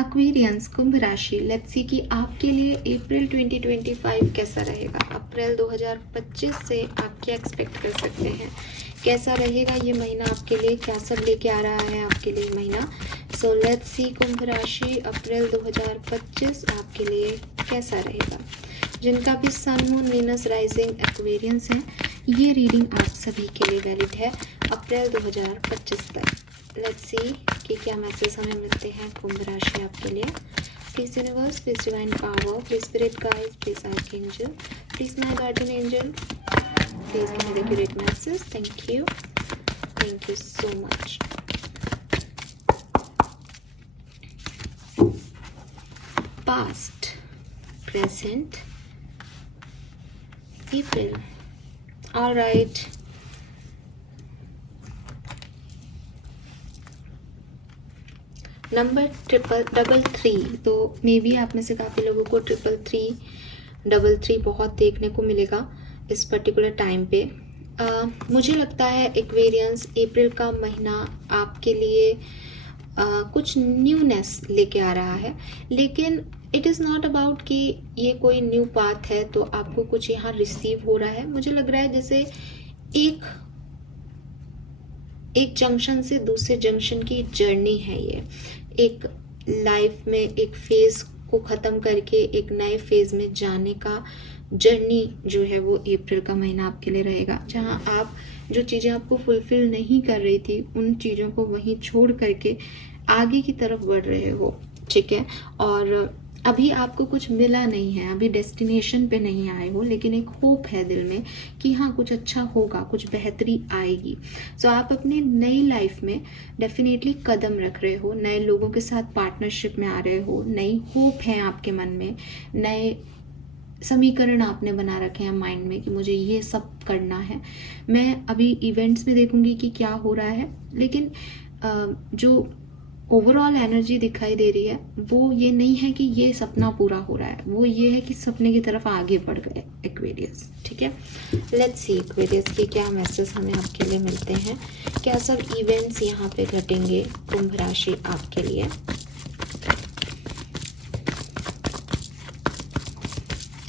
Aquarians कुंभ राशि, let's see कि आपके लिए अप्रैल 2025 कैसा रहेगा। अप्रैल 2025 से आप क्या एक्सपेक्ट कर सकते हैं, कैसा रहेगा ये महीना आपके लिए, क्या सब लेके आ रहा है आपके लिए महीना। सो लेट्स सी कुंभ राशि अप्रैल 2025 आपके लिए कैसा रहेगा। जिनका भी sun moon Venus rising Aquarians हैं, ये रीडिंग आप सभी के लिए वैलिड है अप्रैल 2025 तक। लेट्स सी कि क्या मैसेज हमें मिलते हैं कुंभ राशि आपके लिए। Please universe, please divine power, please spirit guides, please archangel, please my guardian angel, please give me the accurate message. Thank you so much. Past, present, April. Alright, number 333। तो may be आप में से काफ़ी लोगों को 333 बहुत देखने को मिलेगा इस पर्टिकुलर टाइम पे। मुझे लगता है एक्वेरियंस अप्रैल का महीना आपके लिए कुछ न्यूनेस लेके आ रहा है, लेकिन इट इज़ नॉट अबाउट कि ये कोई न्यू पाथ है तो आपको कुछ यहाँ रिसीव हो रहा है। मुझे लग रहा है जैसे एक जंक्शन से दूसरे जंक्शन की जर्नी है ये। एक लाइफ में एक फेज को ख़त्म करके एक नए फेज में जाने का जर्नी जो है वो अप्रैल का महीना आपके लिए रहेगा, जहां आप जो चीज़ें आपको फुलफिल नहीं कर रही थी उन चीज़ों को वहीं छोड़ करके आगे की तरफ बढ़ रहे हो। ठीक है, और अभी आपको कुछ मिला नहीं है, अभी डेस्टिनेशन पे नहीं आए हो, लेकिन एक होप है दिल में कि हाँ कुछ अच्छा होगा, कुछ बेहतरी आएगी। सो आप अपने नई लाइफ में डेफिनेटली कदम रख रहे हो, नए लोगों के साथ पार्टनरशिप में आ रहे हो, नई होप है आपके मन में, नए समीकरण आपने बना रखे हैं माइंड में कि मुझे ये सब करना है। मैं अभी इवेंट्स में देखूंगी कि क्या हो रहा है, लेकिन जो ओवरऑल एनर्जी दिखाई दे रही है वो ये नहीं है कि ये सपना पूरा हो रहा है, वो ये है कि सपने की तरफ आगे बढ़ गए एक्वेरियस। ठीक है, लेट्स सी एक्वेरियस के क्या मैसेज हमें आपके लिए मिलते हैं, क्या सब इवेंट्स यहाँ पे घटेंगे कुंभ राशि आपके लिए।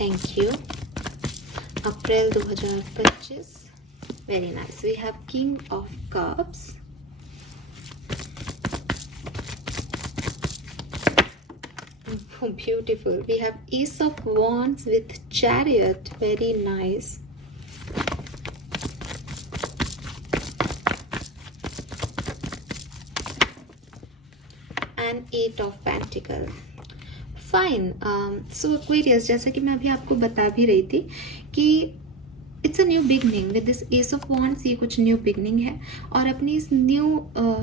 Thank you. April 2025, very nice. We have king of cups, beautiful. We have ace of wands with chariot, very nice. And 8 of pentacle, fine. So Aquarius, जैसा कि मैं अभी आपको बता भी रही थी कि it's a new beginning with this S of wands. ये कुछ न्यू बिगनिंग है, और अपनी इस न्यू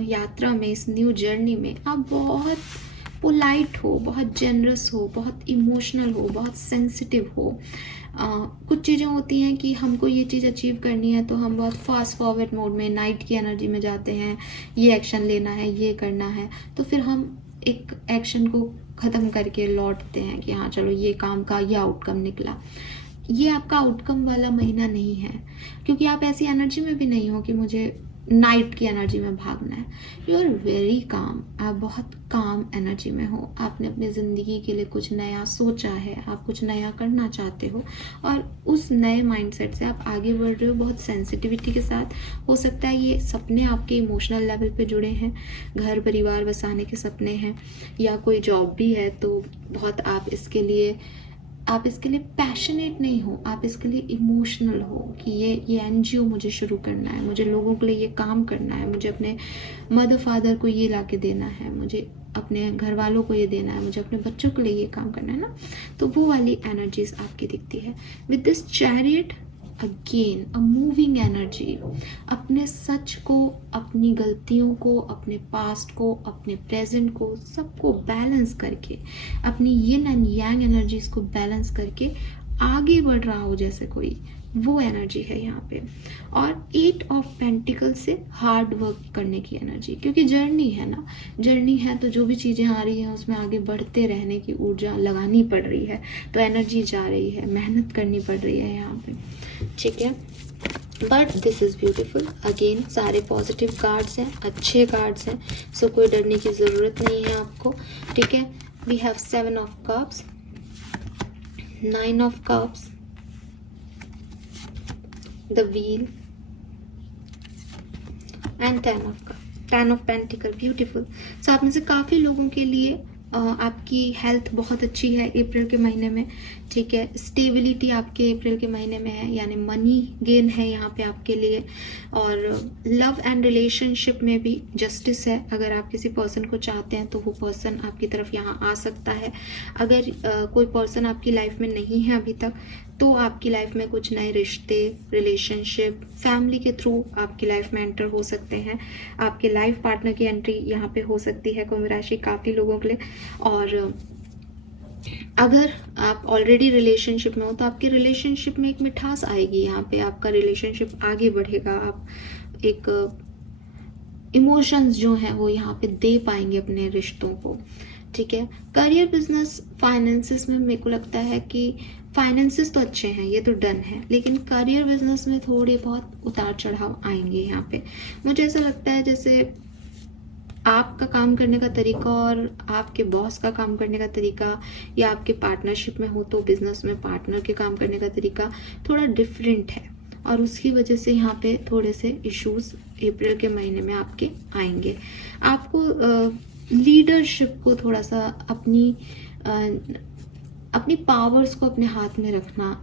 यात्रा में, इस न्यू जर्नी में आप बहुत पोलाइट हो, बहुत जेनरस हो, बहुत इमोशनल हो, बहुत सेंसिटिव हो। कुछ चीज़ें होती हैं कि हमको ये चीज़ अचीव करनी है तो हम बहुत फास्ट फॉरवर्ड मोड में, नाइट की एनर्जी में जाते हैं, ये एक्शन लेना है, ये करना है, तो फिर हम एक एक्शन को ख़त्म करके लौटते हैं कि हाँ चलो ये काम का ये आउटकम निकला। ये आपका आउटकम वाला महीना नहीं है, क्योंकि आप ऐसी एनर्जी में भी नहीं हो कि मुझे नाइट की एनर्जी में भागना है। यू आर वेरी काम, आप बहुत काम एनर्जी में हो। आपने अपनी ज़िंदगी के लिए कुछ नया सोचा है, आप कुछ नया करना चाहते हो, और उस नए माइंडसेट से आप आगे बढ़ रहे हो बहुत सेंसिटिविटी के साथ। हो सकता है ये सपने आपके इमोशनल लेवल पे जुड़े हैं, घर परिवार बसाने के सपने हैं, या कोई जॉब भी है तो बहुत आप इसके लिए पैशनेट नहीं हो, आप इसके लिए इमोशनल हो कि ये एनजीओ मुझे शुरू करना है, मुझे लोगों के लिए ये काम करना है, मुझे अपने मदर फादर को ये ला के देना है, मुझे अपने घर वालों को ये देना है, मुझे अपने बच्चों के लिए ये काम करना है ना। तो वो वाली एनर्जीज आपकी दिखती है with this chariot. Again a moving energy, अपने सच को, अपनी गलतियों को, अपने पास्ट को, अपने प्रेजेंट को, सबको बैलेंस करके, अपनी यिन एंड यांग एनर्जीज को बैलेंस करके आगे बढ़ रहा हो जैसे कोई, वो एनर्जी है यहाँ पे। और 8 ऑफ पेंटिकल से हार्ड वर्क करने की एनर्जी, क्योंकि जर्नी है ना, जर्नी है तो जो भी चीज़ें आ रही हैं उसमें आगे बढ़ते रहने की ऊर्जा लगानी पड़ रही है, तो एनर्जी जा रही है, मेहनत करनी पड़ रही है यहाँ पे। ठीक है, but this is beautiful. Again सारे पॉजिटिव कार्ड्स हैं, अच्छे कार्ड्स हैं, सो कोई डरने की ज़रूरत नहीं है आपको, ठीक है। We have 7 of cups, 9 of cups, the wheel and 10 of cup, 10 of pentacle, beautiful. So आप में से काफ़ी लोगों के लिए आपकी हेल्थ बहुत अच्छी है अप्रैल के महीने में, ठीक है। स्टेबिलिटी आपके अप्रैल के महीने में है, यानी मनी गेन है यहाँ पे आपके लिए। और लव एंड रिलेशनशिप में भी जस्टिस है। अगर आप किसी पर्सन को चाहते हैं तो वो पर्सन आपकी तरफ यहाँ आ सकता है। अगर कोई पर्सन आपकी लाइफ में नहीं है अभी तक, तो आपकी लाइफ में कुछ नए रिश्ते, रिलेशनशिप, फैमिली के थ्रू आपकी लाइफ में एंटर हो सकते हैं। आपके लाइफ पार्टनर की एंट्री यहाँ पे हो सकती है कुंभ राशि काफ़ी लोगों के लिए। और अगर आप ऑलरेडी रिलेशनशिप में हो तो आपके रिलेशनशिप में एक मिठास आएगी, यहाँ पे आपका रिलेशनशिप आगे बढ़ेगा। आप एक इमोशंस जो हैं वो यहाँ पे दे पाएंगे अपने रिश्तों को, ठीक है। करियर, बिजनेस, फाइनेंसिस में मेरे को लगता है कि फाइनेंसिस तो अच्छे हैं, ये तो डन है, लेकिन करियर बिजनेस में थोड़े बहुत उतार चढ़ाव आएंगे यहाँ पे। मुझे ऐसा लगता है जैसे आपका काम करने का तरीका और आपके बॉस का काम करने का तरीका, या आपके पार्टनरशिप में हो तो बिजनेस में पार्टनर के काम करने का तरीका थोड़ा डिफरेंट है, और उसकी वजह से यहाँ पे थोड़े से इश्यूज अप्रैल के महीने में आपके आएंगे। आपको लीडरशिप को थोड़ा सा अपनी पावर्स को अपने हाथ में रखना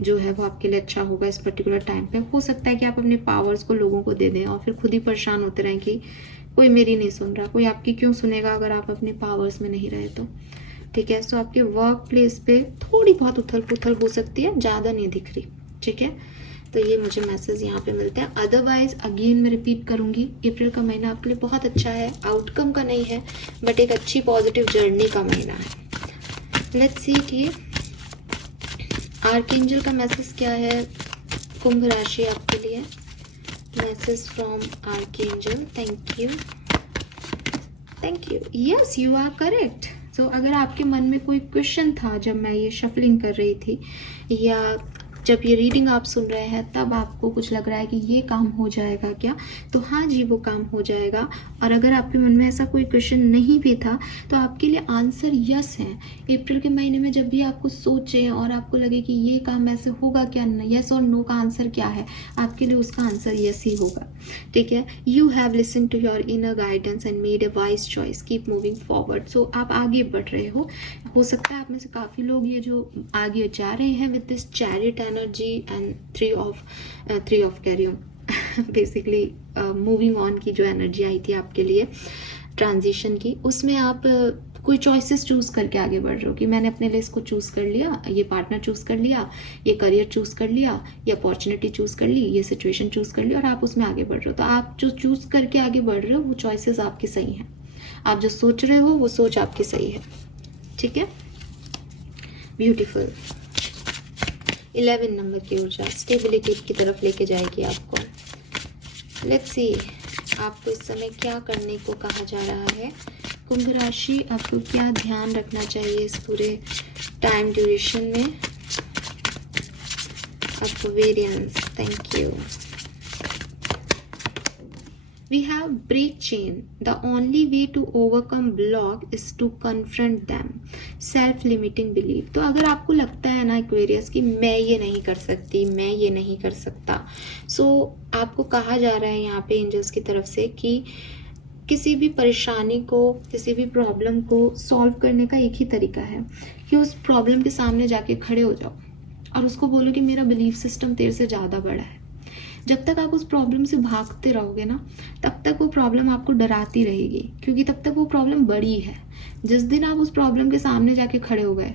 जो है वो आपके लिए अच्छा होगा इस पर्टिकुलर टाइम पे। हो सकता है कि आप अपने पावर्स को लोगों को दे दें और फिर खुद ही परेशान होते रहें कि कोई मेरी नहीं सुन रहा, कोई आपकी क्यों सुनेगा अगर आप अपने पावर्स में नहीं रहे तो, ठीक है। सो आपके वर्क प्लेस पे थोड़ी बहुत उथल पुथल हो सकती है, ज़्यादा नहीं दिख रही, ठीक है। तो ये मुझे मैसेज यहाँ पे मिलते हैं। अदरवाइज अगेन मैं रिपीट करूँगी, अप्रैल का महीना आपके लिए बहुत अच्छा है, आउटकम का नहीं है बट एक अच्छी पॉजिटिव जर्नी का महीना है। लेट्स सी कि आर्कएंजल का मैसेज क्या है कुंभ राशि आपके लिए। Message from archangel, thank you, thank you. Yes, you are correct. So अगर आपके मन में कोई क्वेश्चन था जब मैं ये शफलिंग कर रही थी, या जब ये रीडिंग आप सुन रहे हैं तब आपको कुछ लग रहा है कि ये काम हो जाएगा क्या, तो हाँ जी वो काम हो जाएगा। और अगर आपके मन में ऐसा कोई क्वेश्चन नहीं भी था तो आपके लिए आंसर यस है। अप्रैल के महीने में जब भी आपको सोचें और आपको लगे कि ये काम ऐसे होगा क्या, यस और नो का आंसर क्या है, आपके लिए उसका आंसर यस ही होगा, ठीक है। You have listen to your inner guidance and made a wise choice, keep moving forward. So आप आगे बढ़ रहे हो सकता है आप में से काफ़ी लोग ये जो आगे जा रहे हैं with this chariot energy and three of कैरियम, बेसिकली मूविंग ऑन की जो एनर्जी आई थी आपके लिए ट्रांजिशन की, उसमें आप कोई चॉइसेस चूज़ करके आगे बढ़ रहे हो कि मैंने अपने लिए इसको चूज़ कर लिया, ये पार्टनर चूज़ कर लिया, ये करियर चूज़ कर लिया, ये अपॉर्चुनिटी चूज़ कर ली, ये सिचुएशन चूज़ कर ली, और आप उसमें आगे बढ़ रहे हो। तो आप जो चूज़ करके आगे बढ़ रहे हो वो चॉइसेस आपकी सही हैं, आप जो सोच रहे हो वो सोच आपकी सही है, ठीक है। ब्यूटीफुल। 11 नंबर की ऊर्जा स्टेबिलिटी की तरफ लेके जाएगी आपको। लेट्स सी आपको इस समय क्या करने को कहा जा रहा है। कुंभ राशि, आपको क्या ध्यान रखना चाहिए इस पूरे टाइम ड्यूरेशन में। आपको variance, thank you. We have break chain. The only way to overcome block is to confront them. Self-limiting belief. तो अगर आपको लगता है ना एक्वेरियस कि मैं ये नहीं कर सकती, मैं ये नहीं कर सकता, सो आपको कहा जा रहा है यहाँ पे एंजल्स की तरफ से कि किसी भी परेशानी को, किसी भी प्रॉब्लम को सॉल्व करने का एक ही तरीका है कि उस प्रॉब्लम के सामने जाके खड़े हो जाओ और उसको बोलो कि मेरा बिलीफ सिस्टम तेरे से ज़्यादा बड़ा है। जब तक आप उस प्रॉब्लम से भागते रहोगे ना, तब तक वो प्रॉब्लम आपको डराती रहेगी, क्योंकि तब तक वो प्रॉब्लम बड़ी है। जिस दिन आप उस प्रॉब्लम के सामने जाके खड़े हो गए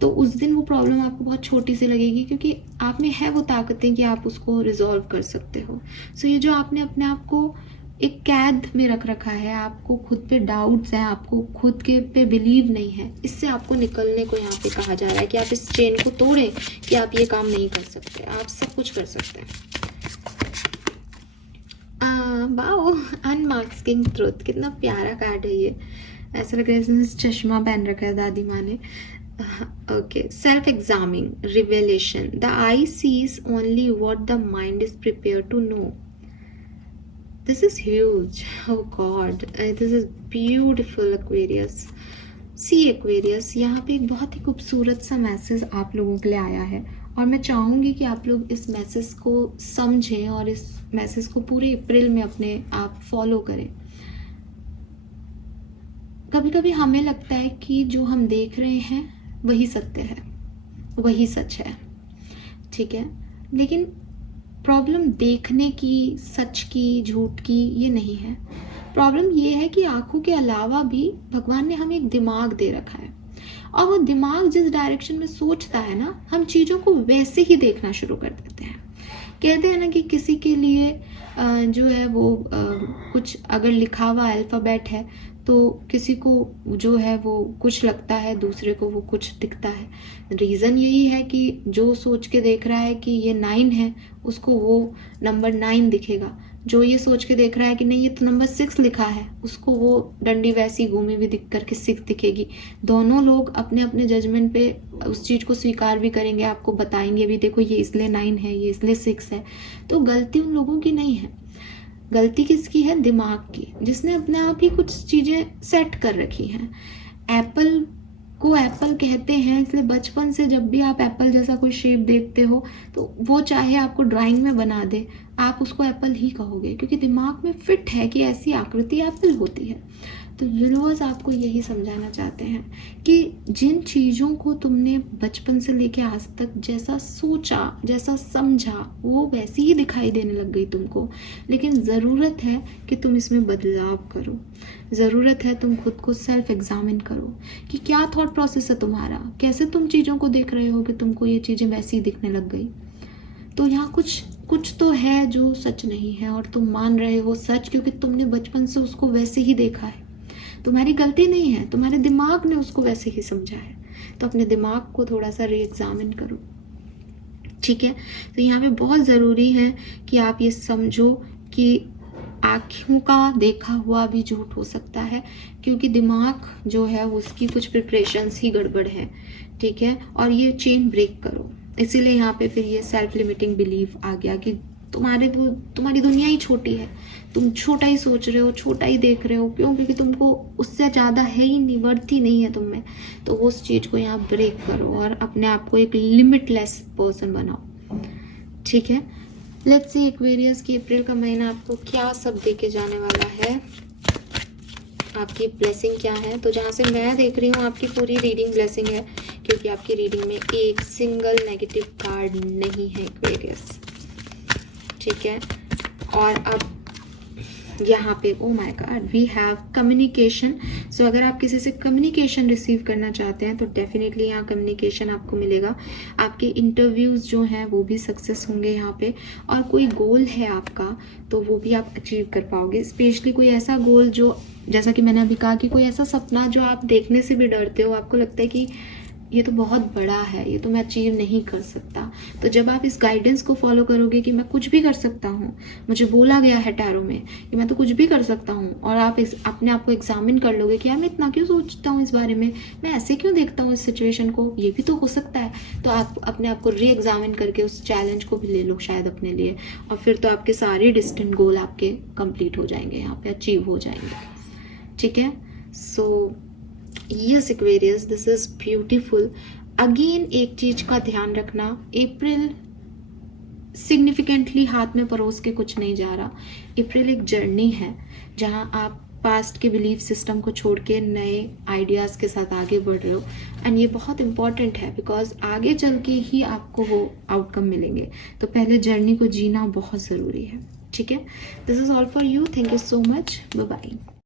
तो उस दिन वो प्रॉब्लम आपको बहुत छोटी सी लगेगी, क्योंकि आप में है वो ताकतें कि आप उसको रिजॉल्व कर सकते हो। सो ये जो आपने अपने आप को एक कैद में रख रखा है, आपको खुद पे डाउट्स हैं, आपको खुद के पे बिलीव नहीं है, इससे आपको निकलने को यहाँ पे कहा जा रहा है कि आप इस चेन को तोड़ें कि आप ये काम नहीं कर सकते, आप सब कुछ कर सकते हैं। वाओ, अनमास्किंग ट्रुथ, कितना प्यारा कार्ड है ये। ऐसा लग रहा है जैसे चश्मा पहन रखा है दादी माँ ने। Okay, self-examining, revelation. The eye sees only what the mind is prepared to know. This is huge. Oh God, this is beautiful, Aquarius. See Aquarius, यहाँ पे एक बहुत ही खूबसूरत सा मैसेज आप लोगों के लिए आया है और मैं चाहूँगी कि आप लोग इस मैसेज को समझें और इस मैसेज को पूरे अप्रैल में अपने आप फॉलो करें। कभी कभी हमें लगता है कि जो हम देख रहे हैं वही सत्य है, वही सच है, ठीक है, लेकिन प्रॉब्लम देखने की, सच की, झूठ की ये नहीं है। प्रॉब्लम ये है कि आंखों के अलावा भी भगवान ने हमें एक दिमाग दे रखा है और वो दिमाग जिस डायरेक्शन में सोचता है ना, हम चीज़ों को वैसे ही देखना शुरू कर देते हैं। कहते हैं ना कि किसी के लिए जो है वो कुछ अगर लिखा हुआ अल्फ़ाबेट है तो किसी को जो है वो कुछ लगता है, दूसरे को वो कुछ दिखता है। रीज़न यही है कि जो सोच के देख रहा है कि ये 9 है, उसको वो नंबर 9 दिखेगा। जो ये सोच के देख रहा है कि नहीं ये तो नंबर 6 लिखा है, उसको वो डंडी वैसी घूमी हुई दिख करके 6 दिखेगी। दोनों लोग अपने अपने जजमेंट पे उस चीज़ को स्वीकार भी करेंगे, आपको बताएंगे भी देखो ये इसलिए 9 है, ये इसलिए 6 है। तो गलती उन लोगों की नहीं है, गलती किसकी है? दिमाग की, जिसने अपने आप ही कुछ चीज़ें सेट कर रखी हैं। एप्पल को एप्पल कहते हैं इसलिए बचपन से जब भी आप एप्पल जैसा कोई शेप देखते हो तो वो चाहे आपको ड्राइंग में बना दे, आप उसको एप्पल ही कहोगे क्योंकि दिमाग में फिट है कि ऐसी आकृति एप्पल होती है। तो यूनिवर्स आपको यही समझाना चाहते हैं कि जिन चीज़ों को तुमने बचपन से लेके आज तक जैसा सोचा, जैसा समझा, वो वैसी ही दिखाई देने लग गई तुमको, लेकिन ज़रूरत है कि तुम इसमें बदलाव करो। ज़रूरत है तुम खुद को सेल्फ एग्जामिन करो कि क्या थॉट प्रोसेस है तुम्हारा, कैसे तुम चीज़ों को देख रहे हो कि तुमको ये चीज़ें वैसी ही दिखने लग गई। तो यहाँ कुछ तो है जो सच नहीं है और तुम मान रहे हो सच क्योंकि तुमने बचपन से उसको वैसे ही देखा है। तुम्हारी गलती नहीं है, तुम्हारे दिमाग ने उसको वैसे ही समझा है। तो अपने दिमाग को थोड़ा सा री एग्जामिन करो, ठीक है। तो यहाँ पे बहुत ज़रूरी है कि आप ये समझो कि आँखों का देखा हुआ भी झूठ हो सकता है क्योंकि दिमाग जो है उसकी कुछ प्रिपरेशंस ही गड़बड़ है, ठीक है। और ये चेन ब्रेक करो, इसीलिए यहाँ पे फिर ये सेल्फ लिमिटिंग बिलीफ आ गया कि तुम्हारी दुनिया ही छोटी है, तुम छोटा ही सोच रहे हो, छोटा ही देख रहे हो। क्यों? क्योंकि तुमको उससे ज़्यादा है ही नहीं, वर्थ ही नहीं है तुम में। तो उस चीज़ को यहाँ ब्रेक करो और अपने आप को एक लिमिटलेस पर्सन बनाओ, ठीक है। लेट्स सी एक्वेरियस की अप्रैल का महीना आपको क्या सब दे के जाने वाला है, आपकी ब्लेसिंग क्या है। तो जहाँ से मैं देख रही हूँ आपकी पूरी रीडिंग ब्लेसिंग है क्योंकि आपकी रीडिंग में एक सिंगल नेगेटिव कार्ड नहीं है एक्वेरियस, ठीक है। और अब यहाँ पे oh my god we have communication. So अगर आप किसी से कम्युनिकेशन रिसीव करना चाहते हैं तो डेफिनेटली यहाँ कम्युनिकेशन आपको मिलेगा। आपके इंटरव्यूज़ जो हैं वो भी सक्सेस होंगे यहाँ पे, और कोई गोल है आपका तो वो भी आप अचीव कर पाओगे। स्पेशली कोई ऐसा गोल जो, जैसा कि मैंने अभी कहा कि कोई ऐसा सपना जो आप देखने से भी डरते हो, आपको लगता है कि ये तो बहुत बड़ा है, ये तो मैं अचीव नहीं कर सकता। तो जब आप इस गाइडेंस को फॉलो करोगे कि मैं कुछ भी कर सकता हूँ, मुझे बोला गया है टैरो में कि मैं तो कुछ भी कर सकता हूँ, और आप अपने आप को एग्जामिन कर लोगे कि यार मैं इतना क्यों सोचता हूँ इस बारे में, मैं ऐसे क्यों देखता हूँ इस सिचुएशन को, ये भी तो हो सकता है। तो आप अपने आप को री एग्जामिन करके उस चैलेंज को भी ले लो शायद अपने लिए, और फिर तो आपके सारे डिस्टेंट गोल आपके कंप्लीट हो जाएंगे, यहाँ पे अचीव हो जाएंगे, ठीक है। So yes Aquarius, this is beautiful. Again एक चीज का ध्यान रखना, अप्रैल सिग्निफिकेंटली हाथ में परोस के कुछ नहीं जा रहा। अप्रैल एक जर्नी है जहां आप पास्ट के बिलीफ सिस्टम को छोड़ के नए आइडियाज़ के साथ आगे बढ़ रहे हो, एंड ये बहुत इंपॉर्टेंट है बिकॉज आगे चल के ही आपको वो आउटकम मिलेंगे। तो पहले जर्नी को जीना बहुत ज़रूरी है, ठीक है। This is all for you, thank you so much, bye bye.